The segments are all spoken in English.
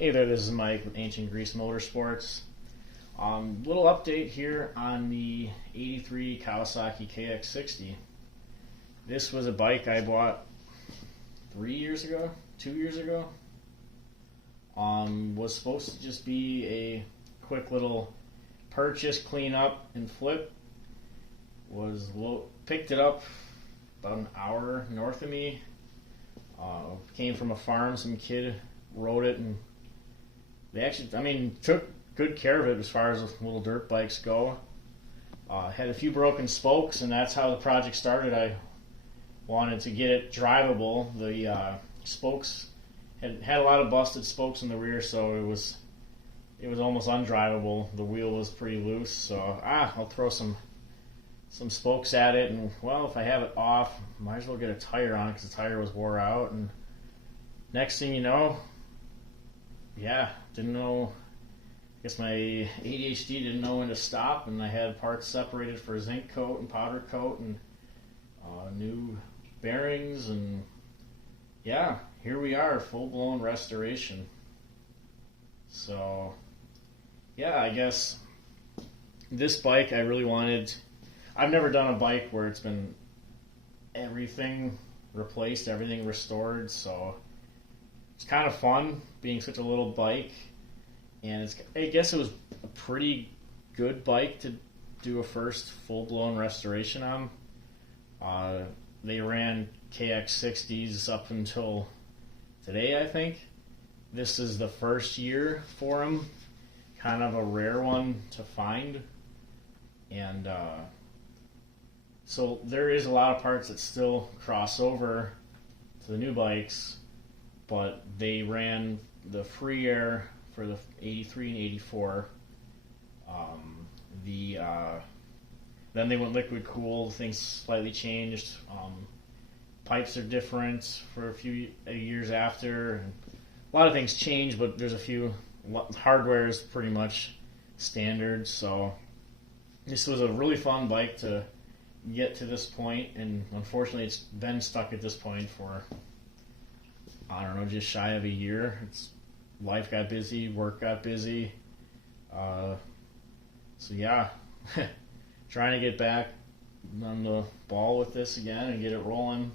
Hey there, this is Mike with Ancient Grease Motorsports. Little update here on the 83 Kawasaki kx60. This was a bike I bought 2 years ago. Was supposed to just be a quick little purchase, clean up, and flip. Picked it up about an hour north of me. Came from a farm. Some kid rode it, and they actually, took good care of it as far as little dirt bikes go. Had a few broken spokes, and that's how the project started. I wanted to get it drivable. The spokes had a lot of busted spokes in the rear, so it was almost undrivable. The wheel was pretty loose, so I'll throw some spokes at it, and well, if I have it off, might as well get a tire on it because the tire was wore out. And next thing you know, didn't know. I guess my ADHD didn't know when to stop, and I had parts separated for a zinc coat and powder coat and new bearings, and here we are, full-blown restoration. So I guess this bike I really wanted. I've never done a bike where it's been everything replaced, everything restored, so it's kind of fun being such a little bike. And I guess it was a pretty good bike to do a first full-blown restoration on. They ran kx60s up until today, I think. This is the first year for them. Kind of a rare one to find. And so there is a lot of parts that still cross over to the new bikes, but they ran the free air for the 83 and 84. Then they went liquid cooled. Things slightly changed. Pipes are different for a few years after. A lot of things changed, but there's a few. Hardware is pretty much standard. So this was a really fun bike to get to this point, and unfortunately, it's been stuck at this point for just shy of a year. Life got busy, work got busy. Trying to get back on the ball with this again and get it rolling.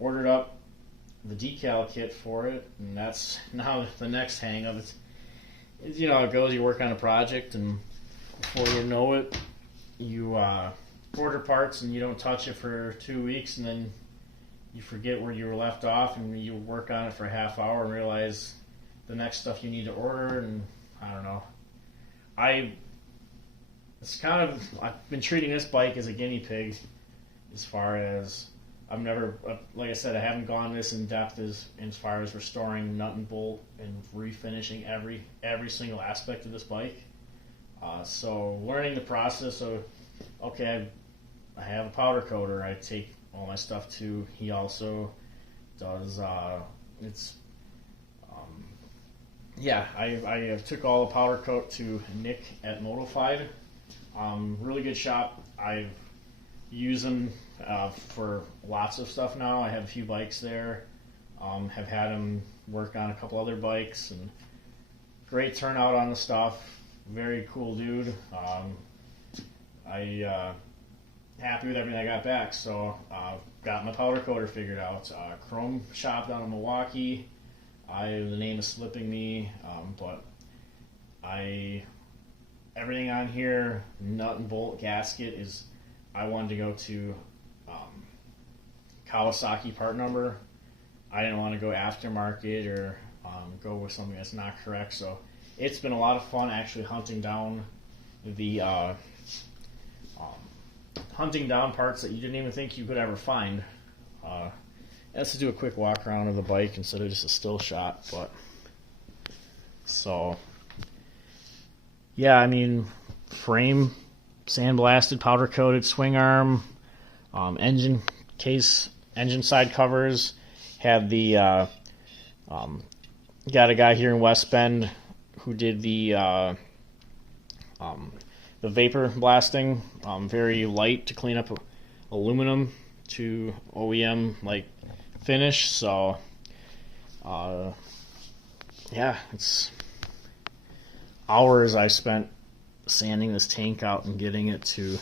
Ordered up the decal kit for it, and that's now the next hang of it. It goes, you work on a project, and before you know it, you order parts and you don't touch it for 2 weeks, and then you forget where you were left off, and you work on it for a half hour and realize the next stuff you need to order, and I don't know. I've been treating this bike as a guinea pig, as far as like I said, I haven't gone this in depth as far as restoring nut and bolt and refinishing every single aspect of this bike. So learning the process of, okay, I have a powder coater I take all my stuff to. He also does, I took all the powder coat to Nick at Motofied. Really good shop. I've used them for lots of stuff now. I have a few bikes there. Have had him work on a couple other bikes, and great turnout on the stuff. Very cool dude. Happy with everything I got back. So got my powder coater figured out. Chrome shop down in Milwaukee. The name is slipping me, but everything on here, nut and bolt, gasket, I wanted to go to Kawasaki part number. I didn't want to go aftermarket or go with something that's not correct. So it's been a lot of fun actually hunting down parts that you didn't even think you could ever find. Let's do a quick walk around of the bike instead of just a still shot. But frame sandblasted, powder coated, swing arm, engine case, engine side covers. Had got a guy here in West Bend who did the vapor blasting, very light to clean up aluminum to OEM like finish. So yeah, it's hours I spent sanding this tank out and getting it to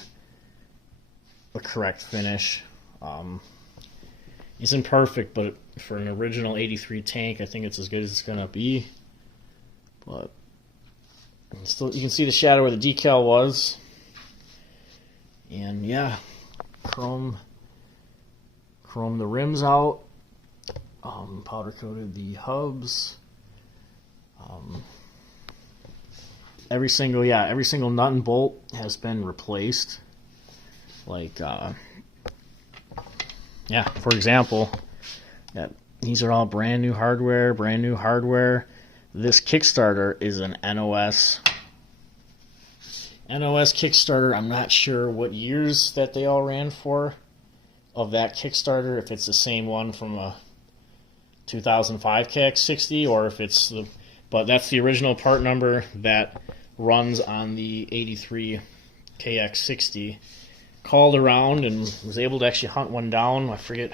the correct finish. Isn't perfect, but for an original 83 tank, I think it's as good as it's gonna be. But still, you can see the shadow where the decal was, and yeah, chrome the rims out, powder coated the hubs. Every single nut and bolt has been replaced. Like, for example, these are all brand new hardware. This Kickstarter is an NOS Kickstarter. I'm not sure what years that they all ran for of that Kickstarter, if it's the same one from a 2005 kx60 or if it's but that's the original part number that runs on the 83 kx60. Called around and was able to actually hunt one down. I forget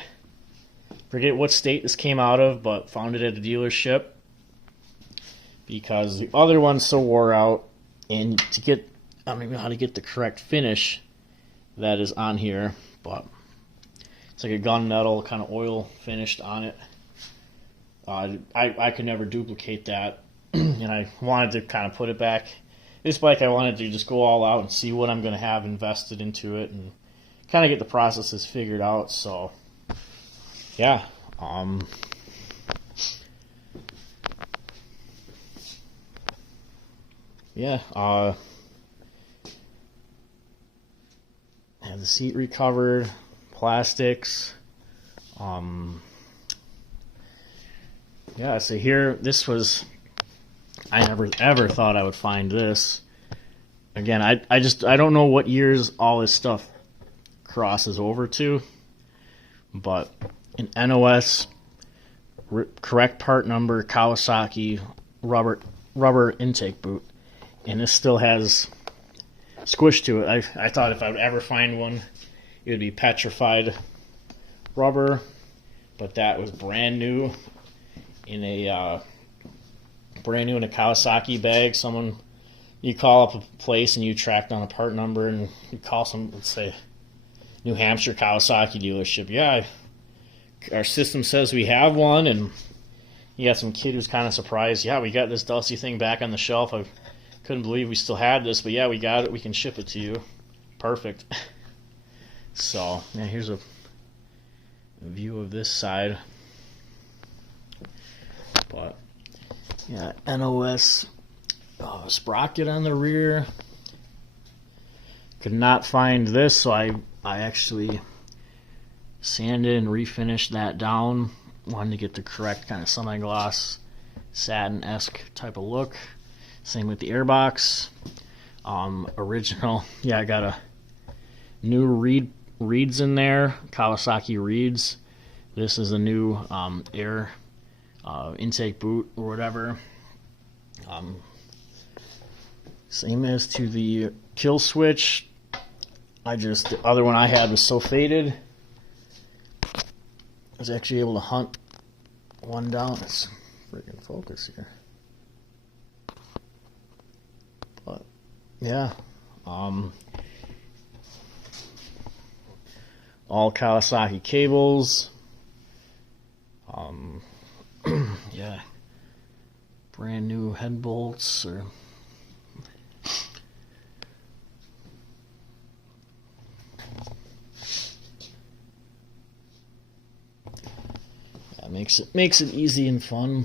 what state this came out of, but found it at a dealership because the other one's so wore out, and I don't even know how to get the correct finish that is on here, but it's like a gunmetal kind of oil finished on it. I could never duplicate that, and I wanted to kind of put it back. This bike, I wanted to just go all out and see what I'm going to have invested into it and kind of get the processes figured out. So, yeah. Have the seat recovered, plastics. So here, this was... I never ever thought I would find this. Again, I don't know what years all this stuff crosses over to, but an NOS correct part number Kawasaki rubber intake boot, and this still has squish to it. I thought if I would ever find one, it would be petrified rubber, but that was brand new in a Kawasaki bag. You call up a place and you track down a part number and you call let's say, New Hampshire Kawasaki dealership. Yeah, our system says we have one, and you got some kid who's kind of surprised. Yeah, we got this dusty thing back on the shelf. I couldn't believe we still had this, but yeah, we got it. We can ship it to you. Perfect. So, yeah, here's a view of this side. But yeah, NOS sprocket on the rear. Could not find this, so I actually sanded and refinished that down. Wanted to get the correct kind of semi-gloss, satin-esque type of look. Same with the airbox. Original. Yeah, I got a new reeds in there, Kawasaki reeds. This is a new air intake boot or whatever. Same as to the kill switch. The other one I had was so faded, I was actually able to hunt one down. Let's freaking focus here. But yeah, all Kawasaki cables. Yeah, brand new head bolts or. Makes it easy and fun.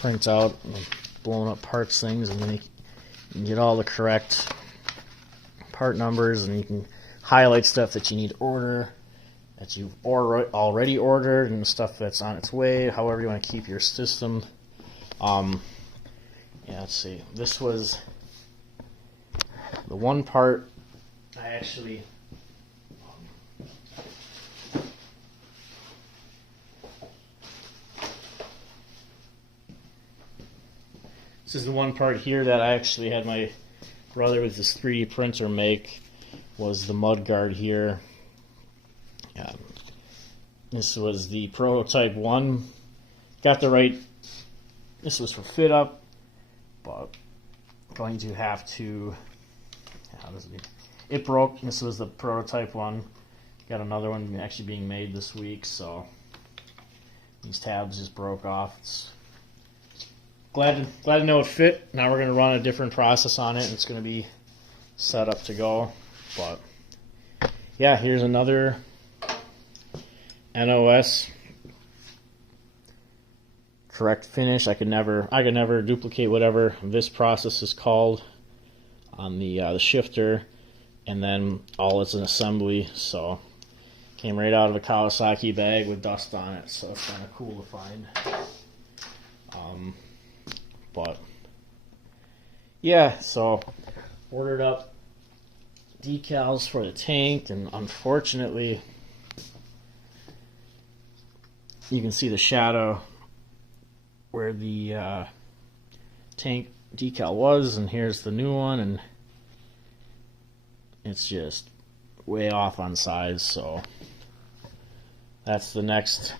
Prints out blown up parts things, and then you can get all the correct part numbers, and you can highlight stuff that you need to order, that you've already ordered, and stuff that's on its way. However you want to keep your system. Yeah, let's see. This was the one part I actually. This is the one part here that I actually had my brother with this 3D printer make, was the mud guard here. This was the prototype one. Got the right this was for fit up, but going to have to, how does it broke. This was the prototype one. Got another one actually being made this week, so these tabs just broke off. It's glad to know it fit. Now we're going to run a different process on it, and it's going to be set up to go. But yeah, here's another NOS correct finish. I could never duplicate whatever this process is called on the shifter, and then all it's an assembly. So came right out of a Kawasaki bag with dust on it, so it's kind of cool to find. But yeah, so ordered up decals for the tank, and unfortunately you can see the shadow where the tank decal was, and here's the new one, and it's just way off on size. So that's the next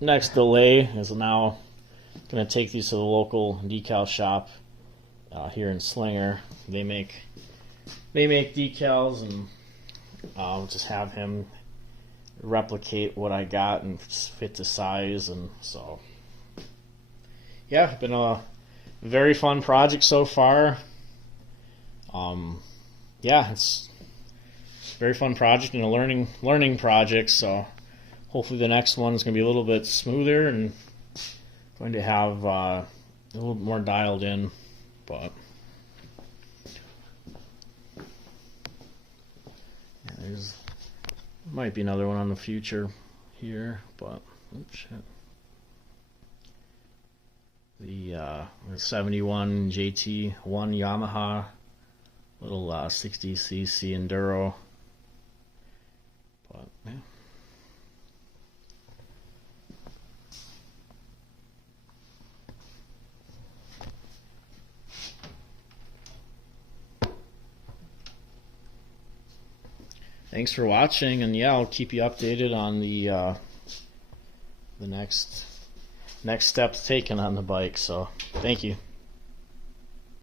delay, is now going to take these to the local decal shop here in Slinger. They make decals, and I'll just have him replicate what I got and fit the size. And so yeah, been a very fun project so far. Yeah, it's a very fun project and a learning project. So hopefully the next one is going to be a little bit smoother and going to have a little more dialed in. But yeah, there's might be another one on the future here, but oops, shit. The 71 JT1 Yamaha little 60cc Enduro. But yeah. Thanks for watching, and yeah, I'll keep you updated on the next steps taken on the bike. So thank you.